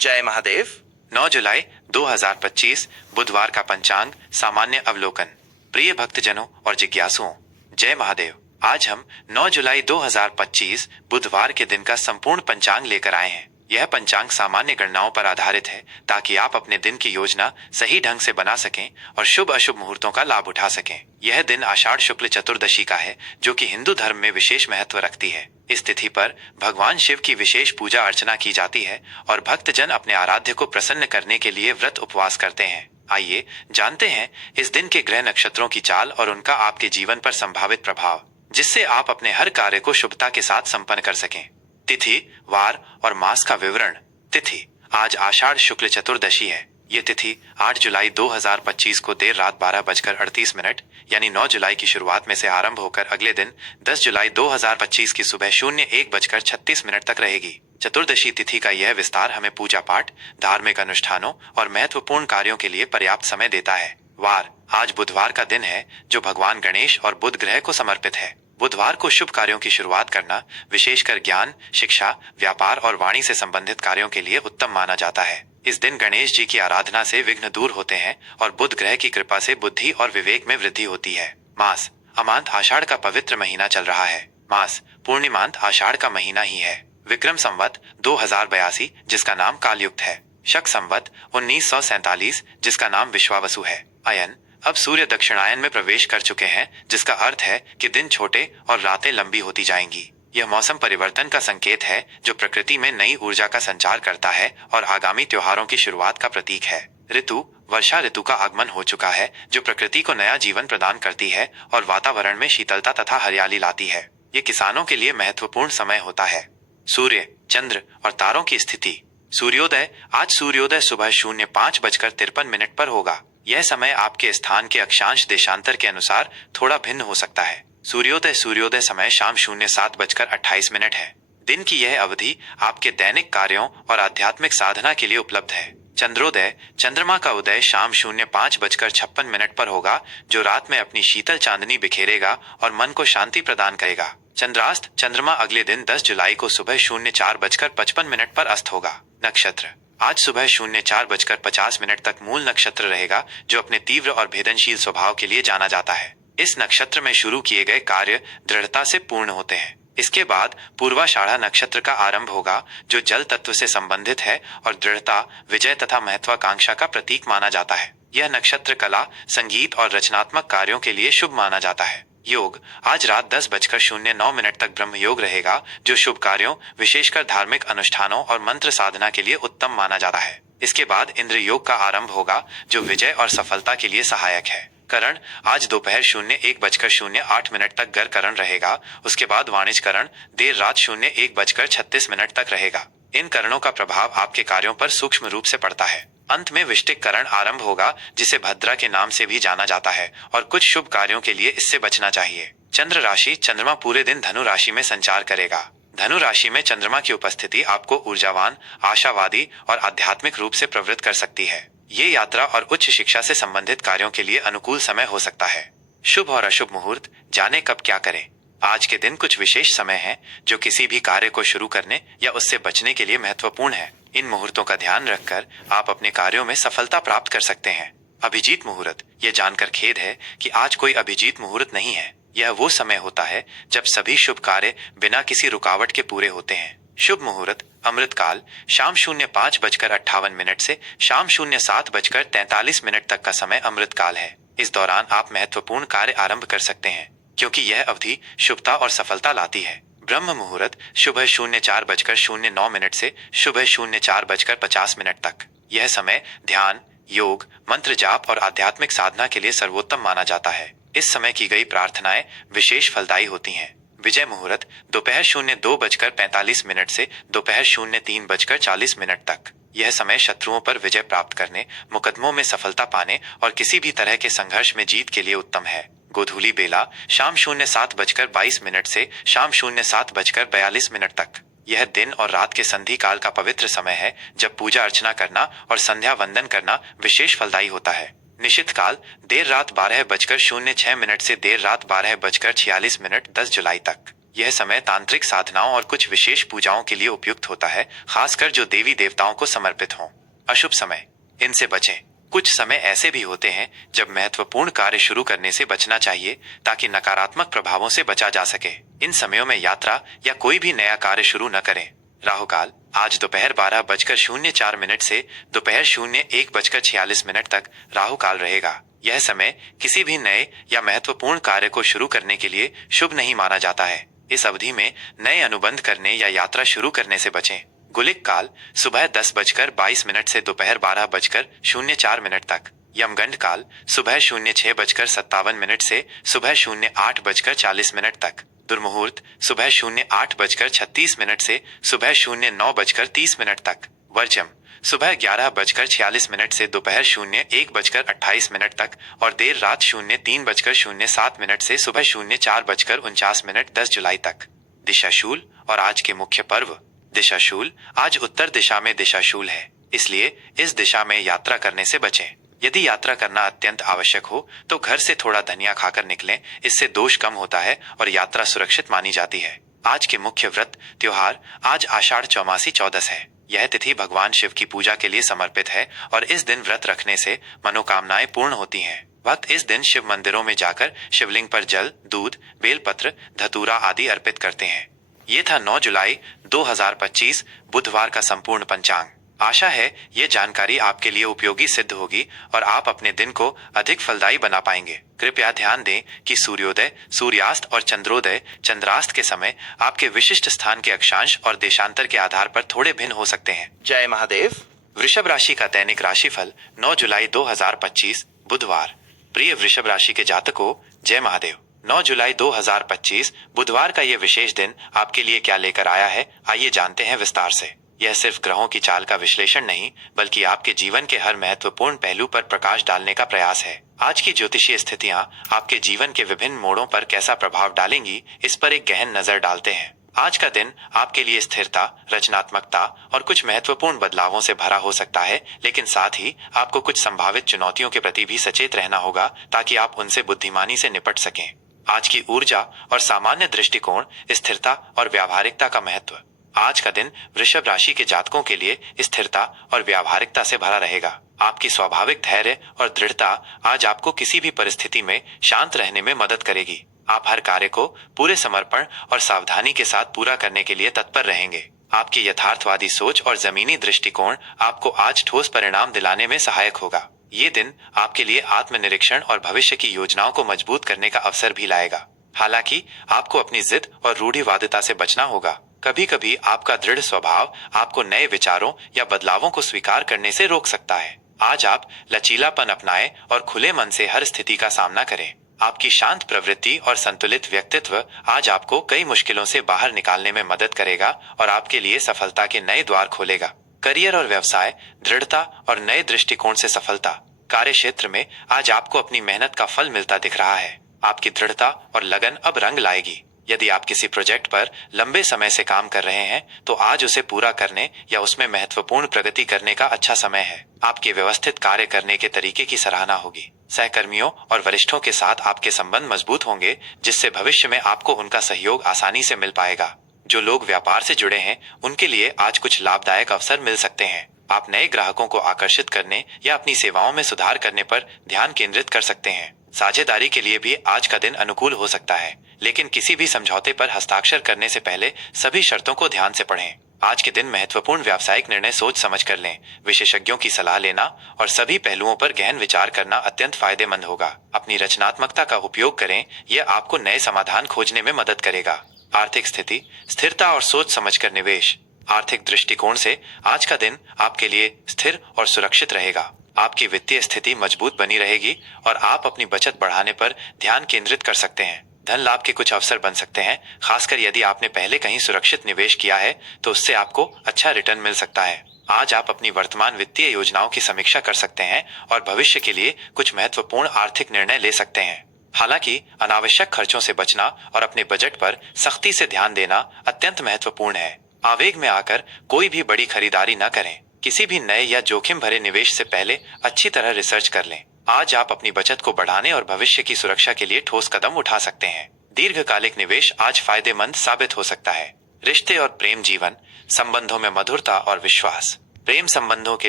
जय महादेव। 9 जुलाई 2025 बुधवार का पंचांग सामान्य अवलोकन। प्रिय भक्तजनों और जिज्ञासुओं, जय महादेव। आज हम 9 जुलाई 2025 बुधवार के दिन का संपूर्ण पंचांग लेकर आए हैं। यह पंचांग सामान्य गणनाओं पर आधारित है ताकि आप अपने दिन की योजना सही ढंग से बना सकें और शुभ अशुभ मुहूर्तों का लाभ उठा सकें। यह दिन आषाढ़ शुक्ल चतुर्दशी का है, जो कि हिंदू धर्म में विशेष महत्व रखती है। इस तिथि पर भगवान शिव की विशेष पूजा अर्चना की जाती है और भक्तजन अपने आराध्य को प्रसन्न करने के लिए व्रत उपवास करते हैं। आइए जानते हैं इस दिन के ग्रह नक्षत्रों की चाल और उनका आपके जीवन पर संभावित प्रभाव, जिससे आप अपने हर कार्य को शुभता के साथ संपन्न कर सकें। तिथि, वार और मास का विवरण। तिथि, आज आषाढ़ शुक्ल चतुर्दशी है। ये तिथि 8 जुलाई 2025 को देर रात 12:38 यानी 9 जुलाई की शुरुआत में से आरंभ होकर अगले दिन 10 जुलाई 2025 की सुबह 01:36 तक रहेगी। चतुर्दशी तिथि का यह विस्तार हमें पूजा पाठ, धार्मिक अनुष्ठानों और महत्वपूर्ण कार्यों के लिए पर्याप्त समय देता है। वार, आज बुधवार का दिन है, जो भगवान गणेश और बुध ग्रह को समर्पित है। बुधवार को शुभ कार्यों की शुरुआत करना विशेषकर ज्ञान, शिक्षा, व्यापार और वाणी से संबंधित कार्यों के लिए उत्तम माना जाता है। इस दिन गणेश जी की आराधना से विघ्न दूर होते हैं और बुध ग्रह की कृपा से बुद्धि और विवेक में वृद्धि होती है। मास, अमांत आषाढ़ का पवित्र महीना चल रहा है। मास, पूर्णिमांत आषाढ़ का महीना ही है। विक्रम संवत 2082, जिसका नाम कालयुक्त है। शक संवत 1947, जिसका नाम विश्वावसु है। अयन, अब सूर्य दक्षिणायन में प्रवेश कर चुके हैं, जिसका अर्थ है कि दिन छोटे और रातें लंबी होती जाएंगी। यह मौसम परिवर्तन का संकेत है, जो प्रकृति में नई ऊर्जा का संचार करता है और आगामी त्योहारों की शुरुआत का प्रतीक है। ऋतु, वर्षा ऋतु का आगमन हो चुका है, जो प्रकृति को नया जीवन प्रदान करती है और वातावरण में शीतलता तथा हरियाली लाती है। ये किसानों के लिए महत्वपूर्ण समय होता है। सूर्य, चंद्र और तारों की स्थिति। सूर्योदय, आज सूर्योदय सुबह 05:53 पर होगा। यह समय आपके स्थान के अक्षांश देशांतर के अनुसार थोड़ा भिन्न हो सकता है। सूर्योदय समय शाम 07:28 है। दिन की यह अवधि आपके दैनिक कार्यों और आध्यात्मिक साधना के लिए उपलब्ध है। चंद्रोदय, चंद्रमा का उदय शाम 05:56 पर होगा, जो रात में अपनी शीतल चांदनी बिखेरेगा और मन को शांति प्रदान करेगा। चंद्रास्त, चंद्रमा अगले दिन 10 जुलाई को सुबह 04:55 पर अस्त होगा। नक्षत्र, आज सुबह 04:50 तक मूल नक्षत्र रहेगा, जो अपने तीव्र और भेदनशील स्वभाव के लिए जाना जाता है। इस नक्षत्र में शुरू किए गए कार्य दृढ़ता से पूर्ण होते हैं। इसके बाद पूर्वाषाढ़ा नक्षत्र का आरंभ होगा, जो जल तत्व से संबंधित है और दृढ़ता, विजय तथा महत्वाकांक्षा का प्रतीक माना जाता है। यह नक्षत्र कला, संगीत और रचनात्मक कार्यों के लिए शुभ माना जाता है। योग, आज रात 10:09 तक ब्रह्म योग रहेगा, जो शुभ कार्यों, विशेषकर धार्मिक अनुष्ठानों और मंत्र साधना के लिए उत्तम माना जाता है। इसके बाद इंद्र योग का आरंभ होगा, जो विजय और सफलता के लिए सहायक है। करण, आज दोपहर 01:08 तक गर करण रहेगा। उसके बाद वाणिज्य करण देर रात 01:36 तक रहेगा। इन करणों का प्रभाव आपके कार्यों पर सूक्ष्म रूप से पड़ता है। अंत में विष्टिक करण आरंभ होगा, जिसे भद्रा के नाम से भी जाना जाता है और कुछ शुभ कार्यों के लिए इससे बचना चाहिए। चंद्र राशि, चंद्रमा पूरे दिन धनु राशि में संचार करेगा। धनु राशि में चंद्रमा की उपस्थिति आपको ऊर्जावान, आशावादी और आध्यात्मिक रूप से प्रवृत्त कर सकती है। ये यात्रा और उच्च शिक्षा से संबंधित कार्यों के लिए अनुकूल समय हो सकता है। शुभ और अशुभ मुहूर्त, जाने कब क्या करें। आज के दिन कुछ विशेष समय हैं, जो किसी भी कार्य को शुरू करने या उससे बचने के लिए महत्वपूर्ण है। इन मुहूर्तों का ध्यान रखकर आप अपने कार्यों में सफलता प्राप्त कर सकते हैं। अभिजीत मुहूर्त, ये जानकर खेद है कि आज कोई अभिजीत मुहूर्त नहीं है। यह वो समय होता है जब सभी शुभ कार्य बिना किसी रुकावट के पूरे होते हैं। शुभ मुहूर्त, अमृतकाल, शाम 05:58 से शाम 07:43 तक का समय अमृतकाल है। इस दौरान आप महत्वपूर्ण कार्य आरंभ कर सकते हैं, क्योंकि यह अवधि शुभता और सफलता लाती है। ब्रह्म मुहूर्त, सुबह 04:09 से सुबह 04:50 तक। यह समय ध्यान, योग, मंत्र जाप और आध्यात्मिक साधना के लिए सर्वोत्तम माना जाता है। इस समय की गई प्रार्थनाएं विशेष फलदायी होती हैं। विजय मुहूर्त, दोपहर 02:45 से दोपहर 03:40 तक। यह समय शत्रुओं पर विजय प्राप्त करने, मुकदमों में सफलता पाने और किसी भी तरह के संघर्ष में जीत के लिए उत्तम है। गोधूली बेला, शाम 07:22 से शाम 07:42 तक। यह दिन और रात के संधि काल का पवित्र समय है, जब पूजा अर्चना करना और संध्या वंदन करना विशेष फलदायी होता है। निशित काल, देर रात 12:06 से देर रात 12:46 10 जुलाई तक। यह समय तांत्रिक साधनाओं और कुछ विशेष पूजाओं के लिए उपयुक्त होता है, खासकर जो देवी देवताओं को समर्पित हों। अशुभ समय, इनसे बचें। कुछ समय ऐसे भी होते हैं जब महत्वपूर्ण कार्य शुरू करने से बचना चाहिए ताकि नकारात्मक प्रभावों से बचा जा सके। इन समयों में यात्रा या कोई भी नया कार्य शुरू न करें। राहुकाल आज दोपहर 12:04 से दोपहर 01:46 तक राहुकाल रहेगा। यह समय किसी भी नए या महत्वपूर्ण कार्य को शुरू करने के लिए शुभ नहीं माना जाता है। इस अवधि में नए अनुबंध करने या यात्रा शुरू करने से बचें। गुलिक काल सुबह 10:22 से दोपहर 12:04 तक। यमगंड काल सुबह 06:57 से सुबह 08:40 तक। दुर्मुहूर्त सुबह 08:36 से सुबह 09:30 तक। वर्जम सुबह 11:46 से दोपहर 01:28 तक और देर रात 03:07 से सुबह 04:49 10 जुलाई तक। दिशाशूल और आज के मुख्य पर्व। दिशाशूल आज उत्तर दिशा में दिशाशूल है, इसलिए इस दिशा में यात्रा करने से बचें। यदि यात्रा करना अत्यंत आवश्यक हो तो घर से थोड़ा धनिया खाकर निकलें, इससे दोष कम होता है और यात्रा सुरक्षित मानी जाती है। आज के मुख्य व्रत त्योहार। आज आषाढ़ चौमासी चौदस है। यह तिथि भगवान शिव की पूजा के लिए समर्पित है और इस दिन व्रत रखने से मनोकामनाएं पूर्ण होती हैं। भक्त इस दिन शिव मंदिरों में जाकर शिवलिंग पर जल, दूध, बेलपत्र, धतूरा आदि अर्पित करते हैं। ये था 9 जुलाई 2025 बुधवार का संपूर्ण पंचांग। आशा है ये जानकारी आपके लिए उपयोगी सिद्ध होगी और आप अपने दिन को अधिक फलदायी बना पाएंगे। कृपया ध्यान दें कि सूर्योदय, सूर्यास्त और चंद्रोदय, चंद्रास्त के समय आपके विशिष्ट स्थान के अक्षांश और देशांतर के आधार पर थोड़े भिन्न हो सकते हैं। जय महादेव। वृषभ राशि का दैनिक राशिफल 9 जुलाई 2025 बुधवार। प्रिय वृषभ राशि के जातकों, जय महादेव। 9 जुलाई 2025 बुधवार का ये विशेष दिन आपके लिए क्या लेकर आया है, आइए जानते हैं विस्तार से। यह सिर्फ ग्रहों की चाल का विश्लेषण नहीं, बल्कि आपके जीवन के हर महत्वपूर्ण पहलू पर प्रकाश डालने का प्रयास है। आज की ज्योतिषीय स्थितियां आपके जीवन के विभिन्न मोड़ों पर कैसा प्रभाव डालेंगी, इस पर एक गहन नजर डालते हैं। आज का दिन आपके लिए स्थिरता, रचनात्मकता और कुछ महत्वपूर्ण बदलावों से भरा हो सकता है, लेकिन साथ ही आपको कुछ संभावित चुनौतियों के प्रति भी सचेत रहना होगा ताकि आप उनसे बुद्धिमानी से निपट सकें। आज की ऊर्जा और सामान्य दृष्टिकोण, स्थिरता और व्यावहारिकता का महत्व। आज का दिन वृषभ राशि के जातकों के लिए स्थिरता और व्यावहारिकता से भरा रहेगा। आपकी स्वाभाविक धैर्य और दृढ़ता आज आपको किसी भी परिस्थिति में शांत रहने में मदद करेगी। आप हर कार्य को पूरे समर्पण और सावधानी के साथ पूरा करने के लिए तत्पर रहेंगे। आपकी यथार्थवादी सोच और जमीनी दृष्टिकोण आपको आज ठोस परिणाम दिलाने में सहायक होगा। ये दिन आपके लिए आत्मनिरीक्षण और भविष्य की योजनाओं को मजबूत करने का अवसर भी लाएगा। हालांकि आपको अपनी जिद और रूढ़िवादिता से बचना होगा। कभी कभी आपका दृढ़ स्वभाव आपको नए विचारों या बदलावों को स्वीकार करने से रोक सकता है। आज आप लचीलापन अपनाएं और खुले मन से हर स्थिति का सामना करें। आपकी शांत प्रवृत्ति और संतुलित व्यक्तित्व आज आपको कई मुश्किलों से बाहर निकालने में मदद करेगा और आपके लिए सफलता के नए द्वार खोलेगा। करियर और व्यवसाय, दृढ़ता और नए दृष्टिकोण से सफलता। कार्य क्षेत्र में आज आपको अपनी मेहनत का फल मिलता दिख रहा है। आपकी दृढ़ता और लगन अब रंग लाएगी। यदि आप किसी प्रोजेक्ट पर लंबे समय से काम कर रहे हैं तो आज उसे पूरा करने या उसमें महत्वपूर्ण प्रगति करने का अच्छा समय है। आपके व्यवस्थित कार्य करने के तरीके की सराहना होगी। सहकर्मियों और वरिष्ठों के साथ आपके संबंध मजबूत होंगे, जिससे भविष्य में आपको उनका सहयोग आसानी से मिल पाएगा। जो लोग व्यापार से जुड़े हैं उनके लिए आज कुछ लाभदायक अवसर मिल सकते हैं। आप नए ग्राहकों को आकर्षित करने या अपनी सेवाओं में सुधार करने पर ध्यान केंद्रित कर सकते हैं। साझेदारी के लिए भी आज का दिन अनुकूल हो सकता है, लेकिन किसी भी समझौते पर हस्ताक्षर करने से पहले सभी शर्तों को ध्यान से पढ़ें। आज के दिन महत्वपूर्ण व्यावसायिक निर्णय सोच समझ कर लें। विशेषज्ञों की सलाह लेना और सभी पहलुओं पर गहन विचार करना अत्यंत फायदेमंद होगा। अपनी रचनात्मकता का उपयोग करें, यह आपको नए समाधान खोजने में मदद करेगा। आर्थिक स्थिति, स्थिरता और सोच समझकर निवेश। आर्थिक दृष्टिकोण से आज का दिन आपके लिए स्थिर और सुरक्षित रहेगा। आपकी वित्तीय स्थिति मजबूत बनी रहेगी और आप अपनी बचत बढ़ाने पर ध्यान केंद्रित कर सकते हैं। धन लाभ के कुछ अवसर बन सकते हैं, खासकर यदि आपने पहले कहीं सुरक्षित निवेश किया है तो उससे आपको अच्छा रिटर्न मिल सकता है। आज आप अपनी वर्तमान वित्तीय योजनाओं की समीक्षा कर सकते हैं और भविष्य के लिए कुछ महत्वपूर्ण आर्थिक निर्णय ले सकते हैं। हालांकि अनावश्यक खर्चों से बचना और अपने बजट पर सख्ती से ध्यान देना अत्यंत महत्वपूर्ण है। आवेग में आकर कोई भी बड़ी खरीदारी न करें। किसी भी नए या जोखिम भरे निवेश से पहले अच्छी तरह रिसर्च कर लें। आज आप अपनी बचत को बढ़ाने और भविष्य की सुरक्षा के लिए ठोस कदम उठा सकते हैं। दीर्घकालिक निवेश आज फायदेमंद साबित हो सकता है। रिश्ते और प्रेम जीवन, संबंधों में मधुरता और विश्वास। प्रेम संबंधों के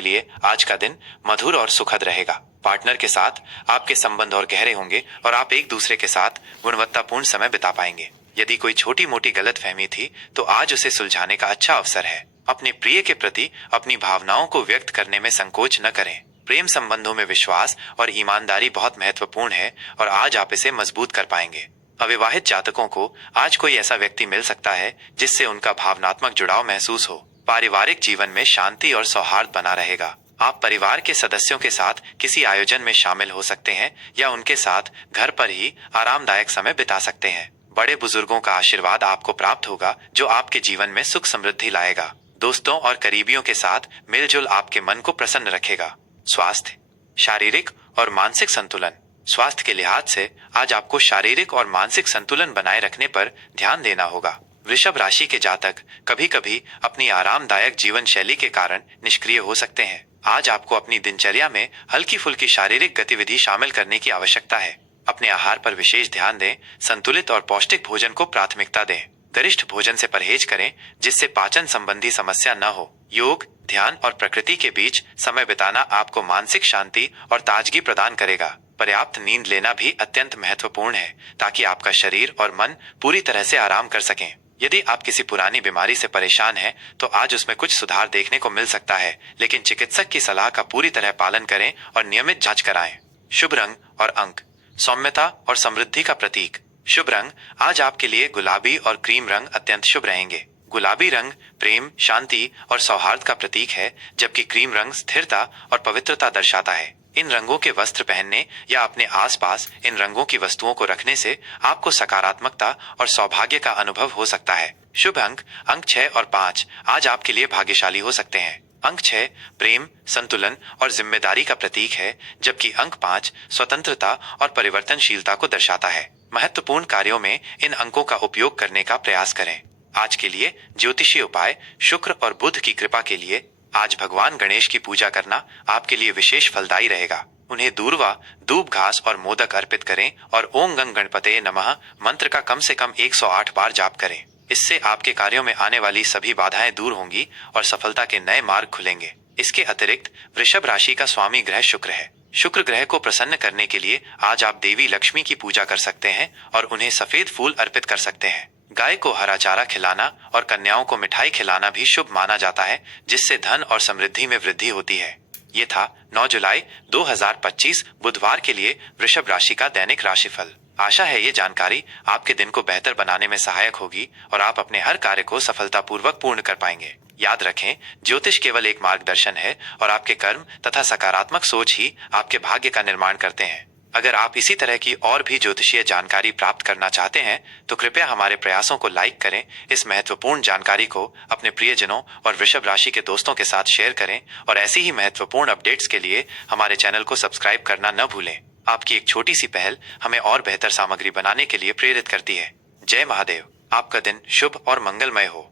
लिए आज का दिन मधुर और सुखद रहेगा। पार्टनर के साथ आपके संबंध और गहरे होंगे और आप एक दूसरे के साथ गुणवत्तापूर्ण समय बिता पाएंगे। यदि कोई छोटी मोटी गलतफहमी थी तो आज उसे सुलझाने का अच्छा अवसर है। अपने प्रिय के प्रति अपनी भावनाओं को व्यक्त करने में संकोच न करें। प्रेम संबंधों में विश्वास और ईमानदारी बहुत महत्वपूर्ण है और आज आप इसे मजबूत कर पाएंगे। अविवाहित जातकों को आज कोई ऐसा व्यक्ति मिल सकता है जिससे उनका भावनात्मक जुड़ाव महसूस हो। पारिवारिक जीवन में शांति और सौहार्द बना रहेगा। आप परिवार के सदस्यों के साथ किसी आयोजन में शामिल हो सकते हैं या उनके साथ घर पर ही आरामदायक समय बिता सकते हैं। बड़े बुजुर्गों का आशीर्वाद आपको प्राप्त होगा जो आपके जीवन में सुख समृद्धि लाएगा। दोस्तों और करीबियों के साथ मिलजुल आपके मन को प्रसन्न रखेगा। स्वास्थ्य, शारीरिक और मानसिक संतुलन। स्वास्थ्य के लिहाज से आज आपको शारीरिक और मानसिक संतुलन बनाए रखने पर ध्यान देना होगा। वृषभ राशि के जातक कभी कभी अपनी आरामदायक जीवन शैली के कारण निष्क्रिय हो सकते हैं। आज आपको अपनी दिनचर्या में हल्की फुल्की शारीरिक गतिविधि शामिल करने की आवश्यकता है। अपने आहार पर विशेष ध्यान दें, संतुलित और पौष्टिक भोजन को प्राथमिकता दें। गरिष्ठ भोजन से परहेज करें जिससे पाचन संबंधी समस्या न हो। योग, ध्यान और प्रकृति के बीच समय बिताना आपको मानसिक शांति और ताजगी प्रदान करेगा। पर्याप्त नींद लेना भी अत्यंत महत्वपूर्ण है ताकि आपका शरीर और मन पूरी तरह से आराम कर सकें। यदि आप किसी पुरानी बीमारी से परेशान हैं, तो आज उसमें कुछ सुधार देखने को मिल सकता है, लेकिन चिकित्सक की सलाह का पूरी तरह पालन करें और नियमित जांच कराएं। शुभ रंग और अंक, सौम्यता और समृद्धि का प्रतीक। शुभ रंग आज आपके लिए गुलाबी और क्रीम रंग अत्यंत शुभ रहेंगे। गुलाबी रंग प्रेम, शांति और सौहार्द का प्रतीक है, जबकि क्रीम रंग स्थिरता और पवित्रता दर्शाता है। इन रंगों के वस्त्र पहनने या अपने आसपास इन रंगों की वस्तुओं को रखने से आपको सकारात्मकता और सौभाग्य का अनुभव हो सकता है। शुभ अंक 6 और 5 आज आपके लिए भाग्यशाली हो सकते हैं। अंक 6 प्रेम, संतुलन और जिम्मेदारी का प्रतीक है, जबकि अंक 5 स्वतंत्रता और परिवर्तनशीलता को दर्शाता है। महत्वपूर्ण कार्यों में इन अंकों का उपयोग करने का प्रयास करें। आज के लिए ज्योतिषीय उपाय। शुक्र और बुध की कृपा के लिए आज भगवान गणेश की पूजा करना आपके लिए विशेष फलदायी रहेगा। उन्हें दूर्वा, दूब घास और मोदक अर्पित करें और ओम गंग गणपते नमः मंत्र का कम से कम 108 बार जाप करें। इससे आपके कार्यों में आने वाली सभी बाधाएं दूर होंगी और सफलता के नए मार्ग खुलेंगे। इसके अतिरिक्त वृषभ राशि का स्वामी ग्रह शुक्र है। शुक्र ग्रह को प्रसन्न करने के लिए आज आप देवी लक्ष्मी की पूजा कर सकते हैं और उन्हें सफेद फूल अर्पित कर सकते हैं। गाय को हरा चारा खिलाना और कन्याओं को मिठाई खिलाना भी शुभ माना जाता है, जिससे धन और समृद्धि में वृद्धि होती है। ये था 9 जुलाई 2025 बुधवार के लिए वृषभ राशि का दैनिक राशिफल। आशा है ये जानकारी आपके दिन को बेहतर बनाने में सहायक होगी और आप अपने हर कार्य को सफलतापूर्वक पूर्ण कर पाएंगे। याद रखें, ज्योतिष केवल एक मार्गदर्शन है और आपके कर्म तथा सकारात्मक सोच ही आपके भाग्य का निर्माण करते हैं। अगर आप इसी तरह की और भी ज्योतिषीय जानकारी प्राप्त करना चाहते हैं तो कृपया हमारे प्रयासों को लाइक करें, इस महत्वपूर्ण जानकारी को अपने प्रियजनों और वृषभ राशि के दोस्तों के साथ शेयर करें और ऐसी ही महत्वपूर्ण अपडेट्स के लिए हमारे चैनल को सब्सक्राइब करना न भूलें। आपकी एक छोटी सी पहल हमें और बेहतर सामग्री बनाने के लिए प्रेरित करती है। जय महादेव। आपका दिन शुभ और मंगलमय हो।